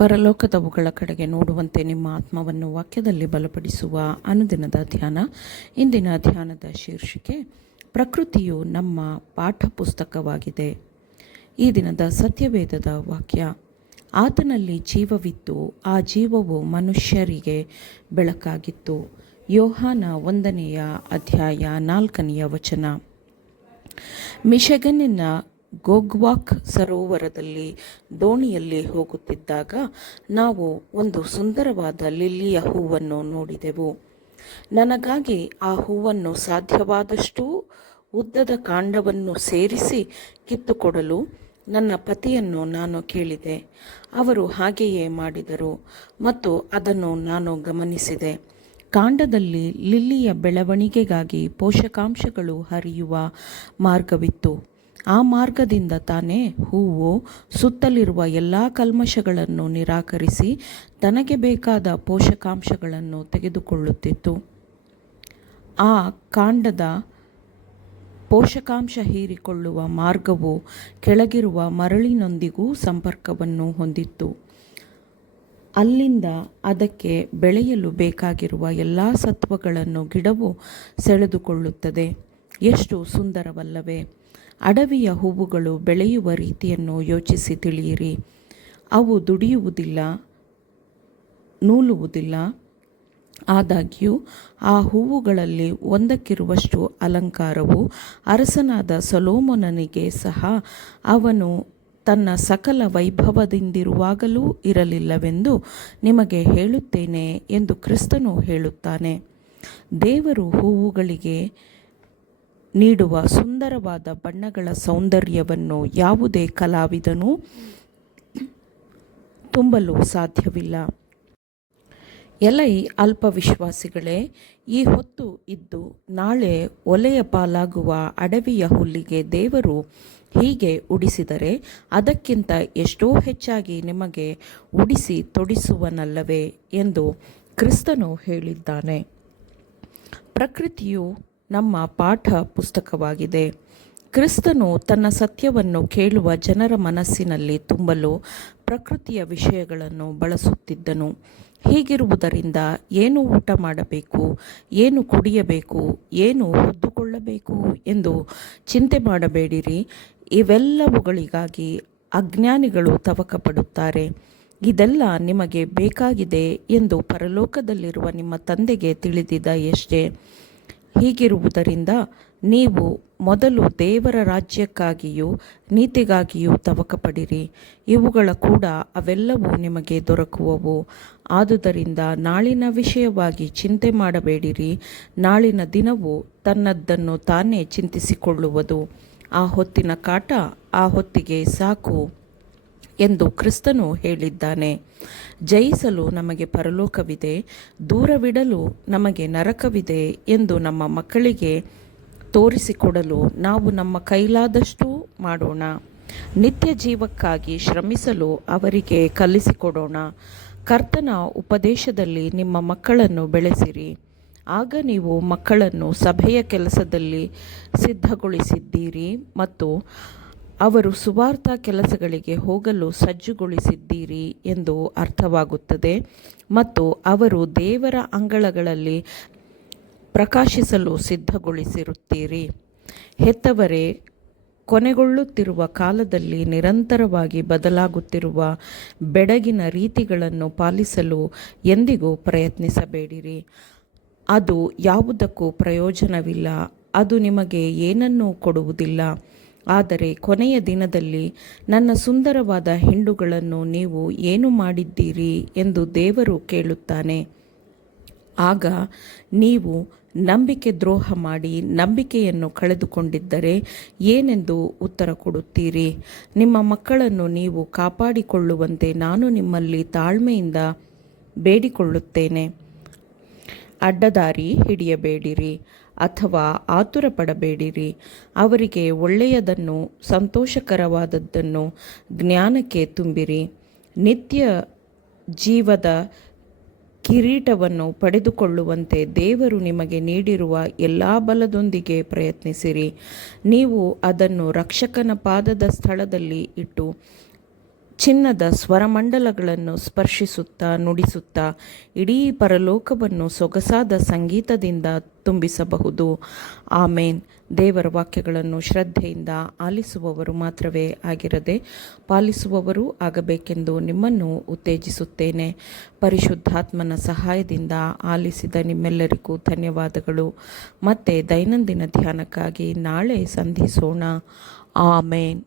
ಪರಲೋಕದವುಗಳ ಕಡೆಗೆ ನೋಡುವಂತೆ ನಿಮ್ಮ ಆತ್ಮವನ್ನು ವಾಕ್ಯದಲ್ಲಿ ಬಲಪಡಿಸುವ ಅನುದಿನದ ಧ್ಯಾನ. ಇಂದಿನ ಧ್ಯಾನದ ಶೀರ್ಷಿಕೆ ಪ್ರಕೃತಿಯು ನಮ್ಮ ಪಾಠ ಪುಸ್ತಕವಾಗಿದೆ. ಈ ದಿನದ ಸತ್ಯವೇದದ ವಾಕ್ಯ, ಆತನಲ್ಲಿ ಜೀವವಿತ್ತು, ಆ ಜೀವವು ಮನುಷ್ಯರಿಗೆ ಬೆಳಕಾಗಿತ್ತು. ಯೋಹಾನ 1ನೇ ಅಧ್ಯಾಯ 4ನೇ ವಚನ. ಮಿಶಿಗನ್ನಿನ ಗೋಗ್ವಾಕ್ ಸರೋವರದಲ್ಲಿ ದೋಣಿಯಲ್ಲಿ ಹೋಗುತ್ತಿದ್ದಾಗ ನಾವು ಒಂದು ಸುಂದರವಾದ ಲಿಲ್ಲಿಯ ಹೂವನ್ನು ನೋಡಿದೆವು. ನನಗಾಗಿ ಆ ಹೂವನ್ನು ಸಾಧ್ಯವಾದಷ್ಟೂ ಉದ್ದದ ಕಾಂಡವನ್ನು ಸೇರಿಸಿ ಕಿತ್ತುಕೊಡಲು ನನ್ನ ಪತಿಯನ್ನು ನಾನು ಕೇಳಿದೆ. ಅವರು ಹಾಗೆಯೇ ಮಾಡಿದರು ಮತ್ತು ಅದನ್ನು ನಾನು ಗಮನಿಸಿದೆ. ಕಾಂಡದಲ್ಲಿ ಲಿಲ್ಲಿಯ ಬೆಳವಣಿಗೆಗಾಗಿ ಪೋಷಕಾಂಶಗಳು ಹರಿಯುವ ಮಾರ್ಗವಿತ್ತು. ಆ ಮಾರ್ಗದಿಂದ ತಾನೇ ಹೂವು ಸುತ್ತಲಿರುವ ಎಲ್ಲ ಕಲ್ಮಶಗಳನ್ನು ನಿರಾಕರಿಸಿ ತನಗೆ ಬೇಕಾದ ಪೋಷಕಾಂಶಗಳನ್ನು ತೆಗೆದುಕೊಳ್ಳುತ್ತಿತ್ತು. ಆ ಕಾಂಡದ ಪೋಷಕಾಂಶ ಹೀರಿಕೊಳ್ಳುವ ಮಾರ್ಗವು ಕೆಳಗಿರುವ ಮರಳಿನೊಂದಿಗೂ ಸಂಪರ್ಕವನ್ನು ಹೊಂದಿತ್ತು. ಅಲ್ಲಿಂದ ಅದಕ್ಕೆ ಬೆಳೆಯಲು ಬೇಕಾಗಿರುವ ಎಲ್ಲ ಸತ್ವಗಳನ್ನು ಗಿಡವು ಸೆಳೆದುಕೊಳ್ಳುತ್ತದೆ. ಎಷ್ಟು ಸುಂದರವಲ್ಲವೇ? ಅಡವಿಯ ಹೂವುಗಳು ಬೆಳೆಯುವ ರೀತಿಯನ್ನು ಯೋಚಿಸಿ ತಿಳಿಯಿರಿ. ಅವು ದುಡಿಯುವುದಿಲ್ಲ, ನೂಲುವುದಿಲ್ಲ. ಆದಾಗ್ಯೂ ಆ ಹೂವುಗಳಲ್ಲಿ ಒಂದಕ್ಕಿರುವಷ್ಟು ಅಲಂಕಾರವು ಅರಸನಾದ ಸೊಲೊಮೋನನಿಗೆ ಸಹ ಅವನು ತನ್ನ ಸಕಲ ವೈಭವದಿಂದಿರುವಾಗಲೂ ಇರಲಿಲ್ಲವೆಂದು ನಿಮಗೆ ಹೇಳುತ್ತೇನೆ ಎಂದು ಕ್ರಿಸ್ತನು ಹೇಳುತ್ತಾನೆ. ದೇವರು ಹೂವುಗಳಿಗೆ ನೀಡುವ ಸುಂದರವಾದ ಬಣ್ಣಗಳ ಸೌಂದರ್ಯವನ್ನು ಯಾವುದೇ ಕಲಾವಿದನೂ ತುಂಬಲು ಸಾಧ್ಯವಿಲ್ಲ. ಎಲೈ ಅಲ್ಪವಿಶ್ವಾಸಿಗಳೇ, ಈ ಹೊತ್ತು ಇದ್ದು ನಾಳೆ ಒಲೆಯ ಪಾಲಾಗುವ ಅಡವಿಯ ಹುಲ್ಲಿಗೆ ದೇವರು ಹೀಗೆ ಉಡಿಸಿದರೆ ಅದಕ್ಕಿಂತ ಎಷ್ಟೋ ಹೆಚ್ಚಾಗಿ ನಿಮಗೆ ಉಡಿಸಿ ತೊಡಿಸುವನಲ್ಲವೇ ಎಂದು ಕ್ರಿಸ್ತನು ಹೇಳಿದ್ದಾನೆ. ಪ್ರಕೃತಿಯು ನಮ್ಮ ಪಾಠ ಪುಸ್ತಕವಾಗಿದೆ. ಕ್ರಿಸ್ತನು ತನ್ನ ಸತ್ಯವನ್ನು ಕೇಳುವ ಜನರ ಮನಸ್ಸಿನಲ್ಲಿ ತುಂಬಲು ಪ್ರಕೃತಿಯ ವಿಷಯಗಳನ್ನು ಬಳಸುತ್ತಿದ್ದನು. ಹೀಗಿರುವುದರಿಂದ ಏನು ಊಟ ಮಾಡಬೇಕು, ಏನು ಕುಡಿಯಬೇಕು, ಏನು ಹೊದ್ದುಕೊಳ್ಳಬೇಕು ಎಂದು ಚಿಂತೆ ಮಾಡಬೇಡಿರಿ. ಇವೆಲ್ಲವುಗಳಿಗಾಗಿ ಅಜ್ಞಾನಿಗಳು ತವಕಪಡುತ್ತಾರೆ. ಇದೆಲ್ಲ ನಿಮಗೆ ಬೇಕಾಗಿದೆ ಎಂದು ಪರಲೋಕದಲ್ಲಿರುವ ನಿಮ್ಮ ತಂದೆಗೆ ತಿಳಿದಿದೆ ಎಷ್ಟೇ. ಹೀಗಿರುವುದರಿಂದ ನೀವು ಮೊದಲು ದೇವರ ರಾಜ್ಯಕ್ಕಾಗಿಯೂ ನೀತಿಗಾಗಿಯೂ ತವಕಪಡಿರಿ. ಇವುಗಳ ಕೂಡ ಅವೆಲ್ಲವೂ ನಿಮಗೆ ದೊರಕುವವು. ಆದುದರಿಂದ ನಾಳಿನ ವಿಷಯವಾಗಿ ಚಿಂತೆ ಮಾಡಬೇಡಿರಿ. ನಾಳಿನ ದಿನವು ತನ್ನದ್ದನ್ನು ತಾನೇ ಚಿಂತಿಸಿಕೊಳ್ಳುವುದು. ಆ ಹೊತ್ತಿನ ಕಾಟ ಆ ಹೊತ್ತಿಗೆ ಸಾಕು ಎಂದು ಕ್ರಿಸ್ತನು ಹೇಳಿದ್ದಾನೆ. ಜಯಿಸಲು ನಮಗೆ ಪರಲೋಕವಿದೆ, ದೂರವಿಡಲು ನಮಗೆ ನರಕವಿದೆ ಎಂದು ನಮ್ಮ ಮಕ್ಕಳಿಗೆ ತೋರಿಸಿಕೊಡಲು ನಾವು ನಮ್ಮ ಕೈಲಾದಷ್ಟು ಮಾಡೋಣ. ನಿತ್ಯ ಜೀವಕ್ಕಾಗಿ ಶ್ರಮಿಸಲು ಅವರಿಗೆ ಕಲಿಸಿಕೊಡೋಣ. ಕರ್ತನ ಉಪದೇಶದಲ್ಲಿ ನಿಮ್ಮ ಮಕ್ಕಳನ್ನು ಬೆಳೆಸಿರಿ. ಆಗ ನೀವು ಮಕ್ಕಳನ್ನು ಸಭೆಯ ಕೆಲಸದಲ್ಲಿ ಸಿದ್ಧಗೊಳಿಸಿದ್ದೀರಿ ಮತ್ತು ಅವರು ಸುವಾರ್ಥ ಕೆಲಸಗಳಿಗೆ ಹೋಗಲು ಸಜ್ಜುಗೊಳಿಸಿದ್ದೀರಿ ಎಂದು ಅರ್ಥವಾಗುತ್ತದೆ ಮತ್ತು ಅವರು ದೇವರ ಅಂಗಳಗಳಲ್ಲಿ ಪ್ರಕಾಶಿಸಲು ಸಿದ್ಧಗೊಳಿಸಿರುತ್ತೀರಿ. ಹೆತ್ತವರೇ, ಕೊನೆಗೊಳ್ಳುತ್ತಿರುವ ಕಾಲದಲ್ಲಿ ನಿರಂತರವಾಗಿ ಬದಲಾಗುತ್ತಿರುವ ಬೆಡಗಿನ ರೀತಿಗಳನ್ನು ಪಾಲಿಸಲು ಎಂದಿಗೂ ಪ್ರಯತ್ನಿಸಬೇಡಿರಿ. ಅದು ಯಾವುದಕ್ಕೂ ಪ್ರಯೋಜನವಿಲ್ಲ. ಅದು ನಿಮಗೆ ಏನನ್ನೂ ಕೊಡುವುದಿಲ್ಲ. ಆದರೆ ಕೊನೆಯ ದಿನದಲ್ಲಿ ನನ್ನ ಸುಂದರವಾದ ಹಿಂಡುಗಳನ್ನು ನೀವು ಏನು ಮಾಡಿದ್ದೀರಿ ಎಂದು ದೇವರು ಕೇಳುತ್ತಾನೆ. ಆಗ ನೀವು ನಂಬಿಕೆ ದ್ರೋಹ ಮಾಡಿ ನಂಬಿಕೆಯನ್ನು ಕಳೆದುಕೊಂಡಿದ್ದರೆ ಏನೆಂದು ಉತ್ತರ ಕೊಡುತ್ತೀರಿ? ನಿಮ್ಮ ಮಕ್ಕಳನ್ನು ನೀವು ಕಾಪಾಡಿಕೊಳ್ಳುವಂತೆ ನಾನು ನಿಮ್ಮಲ್ಲಿ ತಾಳ್ಮೆಯಿಂದ ಬೇಡಿಕೊಳ್ಳುತ್ತೇನೆ. ಅಡ್ಡದಾರಿ ಹಿಡಿಯಬೇಡಿರಿ ಅಥವಾ ಆತುರ ಪಡಬೇಡಿರಿ. ಅವರಿಗೆ ಒಳ್ಳೆಯದನ್ನು, ಸಂತೋಷಕರವಾದದ್ದನ್ನು ಜ್ಞಾನಕ್ಕೆ ತುಂಬಿರಿ. ನಿತ್ಯ ಜೀವದ ಕಿರೀಟವನ್ನು ಪಡೆದುಕೊಳ್ಳುವಂತೆ ದೇವರು ನಿಮಗೆ ನೀಡಿರುವ ಎಲ್ಲ ಬಲದೊಂದಿಗೆ ಪ್ರಯತ್ನಿಸಿರಿ. ನೀವು ಅದನ್ನು ರಕ್ಷಕನ ಪಾದದ ಸ್ಥಳದಲ್ಲಿ ಇಟ್ಟು ಚಿನ್ನದ ಸ್ವರಮಂಡಲಗಳನ್ನು ಸ್ಪರ್ಶಿಸುತ್ತಾ ನುಡಿಸುತ್ತಾ ಇಡೀ ಪರಲೋಕವನ್ನು ಸೊಗಸಾದ ಸಂಗೀತದಿಂದ ತುಂಬಿಸಬಹುದು. ಆಮೇನ್. ದೇವರ ವಾಕ್ಯಗಳನ್ನು ಶ್ರದ್ಧೆಯಿಂದ ಆಲಿಸುವವರು ಮಾತ್ರವೇ ಆಗಿರದೆ ಪಾಲಿಸುವವರೂ ಆಗಬೇಕೆಂದು ನಿಮ್ಮನ್ನು ಉತ್ತೇಜಿಸುತ್ತೇನೆ. ಪರಿಶುದ್ಧಾತ್ಮನ ಸಹಾಯದಿಂದ ಆಲಿಸಿದ ನಿಮ್ಮೆಲ್ಲರಿಗೂ ಧನ್ಯವಾದಗಳು. ಮತ್ತೆ ದೈನಂದಿನ ಧ್ಯಾನಕ್ಕಾಗಿ ನಾಳೆ ಸಂಧಿಸೋಣ. ಆಮೇನ್.